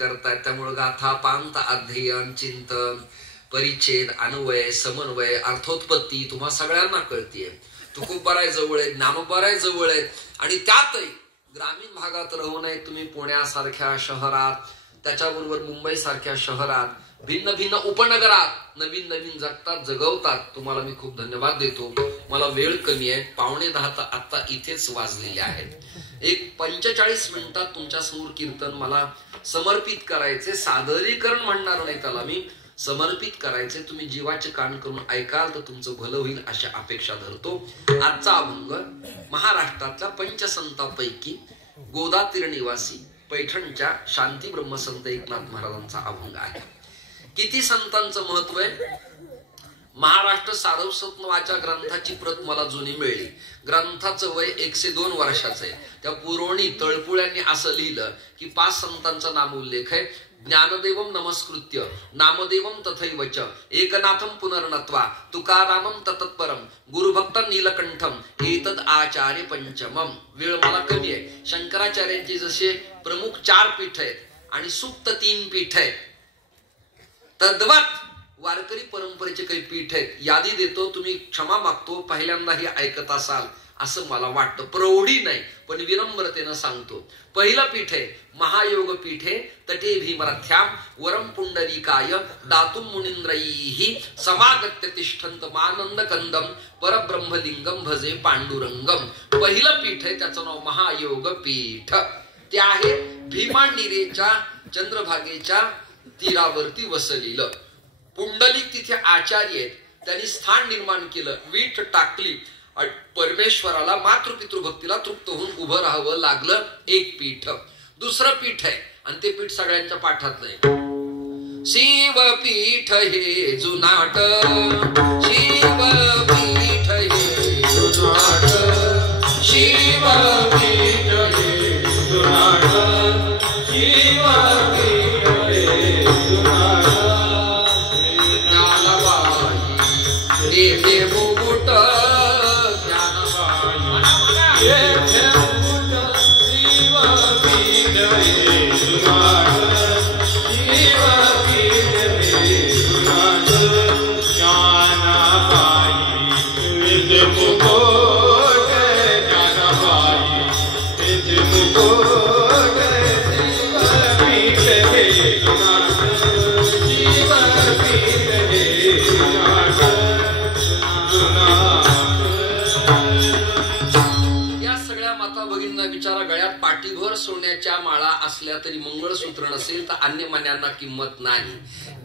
करतायत. त्यामुळे गाथा पांत अध्ययन चिंतन परिच्छेद अन्वय समन्वय अर्थोत्पत्ती तुम्हा सगळ्यांना कळतीये. तुकोबाराय जवळ आहे, ज्ञानोबाराय जवळ आहे. आणि त्यातही ग्रामीण भागात राहू नये तुम्ही पुण्यासारख्या शहरात, त्याच्याबरोबर मुंबई सारख्या शहरात, भिन्न भिन्न उपनगरात नवीन नवीन जगतात जगवतात. तुम्हाला मी खूप धन्यवाद देतो. मला वेळ कमी आहे, 9:15 आता इथेच वाजलेले आहेत. एक 45 मिनिटात तुमच्या समोर कीर्तन मला समर्पित करायचे. सादरीकरण म्हणणार नाही त्याला मी, समर्पित करायचे. तुम्ही जीवाचे कान करून ऐकाल तर तुमचं भलं होईल अशा अपेक्षा धरतो. आजचा अभंग महाराष्ट्रातल्या पंचसंतांपैकी गोदातीर निवासी पैठणच्या शांती ब्रह्मसंत एकनाथ महाराजांचा अभंग आहे. किती संतांचं महत्व आहे. महाराष्ट्र सारस्वतवाच्या ग्रंथाची प्रत मला जुनी मिळली. ग्रंथाचं वय 102 वर्षाचं आहे. त्या पुरवणी तळपुळ्यांनी असं लिहिलं की 5 संतांचा नाम उल्लेख आहे. ज्ञानदेवम नमस्कृत्य नामदेवम तथैवच एकनाथम पुनर्नत्वा तुकारामम तत्परम गुरुभक्तम नीलकंठम एतद आचार्य पंचमम. वेळ मला कमी आहे. शंकराचार्यांचे जसे प्रमुख 4 पीठ आहेत आणि सुप्त 3 पीठ आहेत, तद्वत वारकरी परंपरेचे काही पीठ आहेत. यादी देतो, तुम्ही क्षमा मागतो. पहिल्यांदा हे ऐकत असाल असं मला वाटतं. प्रौढी नाही पण विनम्रतेनं सांगतो. पहिलं पीठ आहे महायोग पीठे तटे भीमरथ्याम वरम पुंडरीकाय दातुम मुनींद्रैहि समागत्य तिष्ठन्त मानंद कंदम परब्रह्मलिंगम भजे पांडुरंगम. पहिलं पीठ आहे त्याचं नाव महायोग पीठ. ते आहे भीमांडिरेच्या चंद्रभागेच्या तीरावरती वसलेलं. पुंडलिक तिथे आचार्य आहेत. त्यांनी स्थान निर्माण केलं, वीट टाकली. परमेश्वराला मातृपितृभक्तीला तृप्त होऊन उभं राहावं लागलं. एक पीठ. दुसरं पीठ आहे आणि ते पीठ सगळ्यांच्या पाठातलं आहे. शिवपीठ हे जुनाट, शिवपीठ हे जुनाट, शिवपीठ हे जुनाट, शिवपीठ हे जुनाट. ज्ञानबाई येथे मुकुट, सोन्याच्या माळा असल्या तरी मंगळसूत्र नसेल तर अन्य मान्यांना किंमत नाही.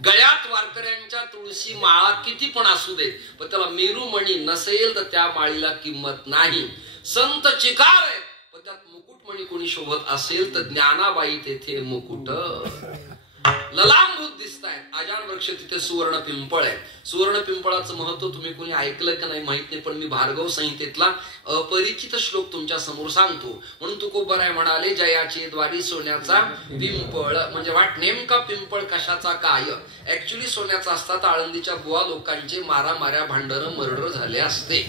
गळ्यात वारकऱ्यांच्या तुळशी माळा किती पण असू दे पण त्याला मेरुमणी नसेल तर त्या माळीला किंमत नाही. संत चिकार आहे पण त्यात मुकुटमणी कोणी शोभत असेल तर ज्ञानाबाई तेथे मुकुट. ललांभूत दिसतायत. आजान वृक्ष तिथे सुवर्ण पिंपळ आहे. सुवर्ण पिंपळाचं महत्व तुम्ही कोणी ऐकलं का नाही माहित नाही, पण मी भार्गव संहितेतला अपरिचित श्लोक तुमच्या समोर सांगतो. म्हणून तुकोबाराय म्हणाले जयाचे द्वारी सोन्याचा पिंपळ. म्हणजे वाट नेमका पिंपळ कशाचा काय. ऍक्च्युली सोन्याचा असतात. आळंदीच्या बुवा लोकांचे मारामाऱ्या भांडण मर्डर झाले असते.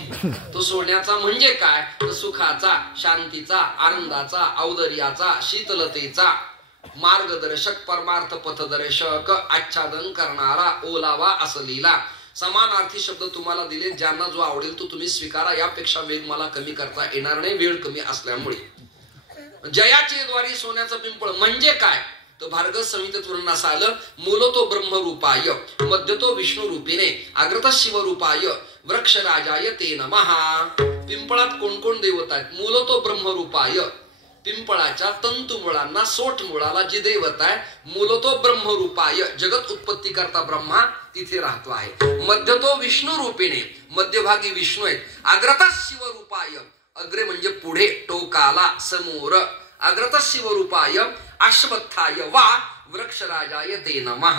तो सोन्याचा म्हणजे काय तर सुखाचा, शांतीचा, आनंदाचा, औदर्याचा, शीतलतेचा मार्गदर्शक, परमार्थ पथदर्शक, आच्छादन करणारा, ओलावा असलेला. समानार्थी शब्द तुम्हाला दिले. ज्यांना जो आवडेल तो तुम्ही स्वीकारा. यापेक्षा वेग मला कमी करता येणार नाही वेळ कमी असल्यामुळे. जयाचे द्वारी सोन्याचं पिंपळ म्हणजे काय तर भार्गव संहितेत वर्णन असं आलं. मूलतो ब्रह्मरूपाय मध्यतो विष्णू रूपिणे अग्रत शिवरूपाय वृक्षराजाय ते नमः. पिंपळात कोण कोण देवता आहेत. मूलतो ब्रह्मरूपाय पिंपळाच्या तंतु मुळांना सोठ मुळाला जी देवता आहे. मूलतो ब्रह्मरूपाय जगत उत्पत्ती करता ब्रह्मा तिथे राहतो आहे. मध्यतो विष्णू रूपिणे मध्यभागी विष्णू आहेत. अग्रत शिवरूपाय अग्रे म्हणजे पुढे टोकाला समोर. अग्रत शिवरूपाय अश्वत्थाय वा वृक्षराजाय ते नमः.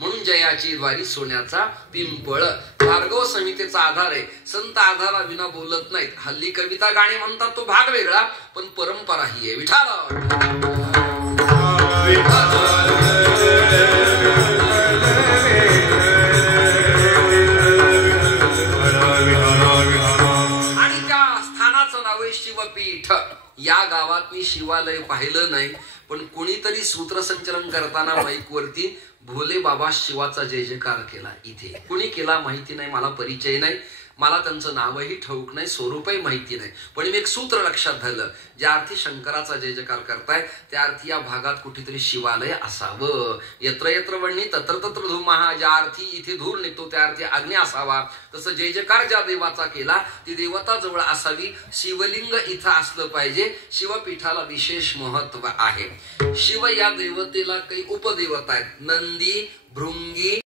म्हणून जयाची द्वारी सोन्याचा पिंपळ. भार्गव संहितेचा आधार आहे. संत आधारा विना बोलत नाहीत. हल्ली कविता गाणी म्हणतात तो भाग वेगळा पण परंपरा ही आहे. विठाल आणि त्या स्थानाचं नाव आहे शिवपीठ. या गावात मी शिवालय पाहिलं नाही पण कोणीतरी सूत्रसंचलन करताना माईक वरती भोले बाबा शिवाचा जय जयकार केला. इथे कुणी केला माहिती नाही, मला परिचय नाही, मला त्यांचं नावही ठाऊक नाही, स्वरूपही माहिती नाही. पण मी एक सूत्र लक्षात धरलं, ज्या अर्थी शंकराचा जय जयकार करताय त्या अर्थी या भागात कुठेतरी शिवालय असावं. यत्र यत्र वण्णी तत्र तत्र धूमहा, ज्या अर्थी इथे धूर निघतो त्या अर्थी अग्नी असावा. तसं जय जयकार ज्या देवाचा केला ती देवता जवळ असावी, शिवलिंग इथं असलं पाहिजे. शिवपीठाला विशेष महत्व आहे. शिव या देवतेला काही उपदेवता आहेत, नंदी, भृंगी,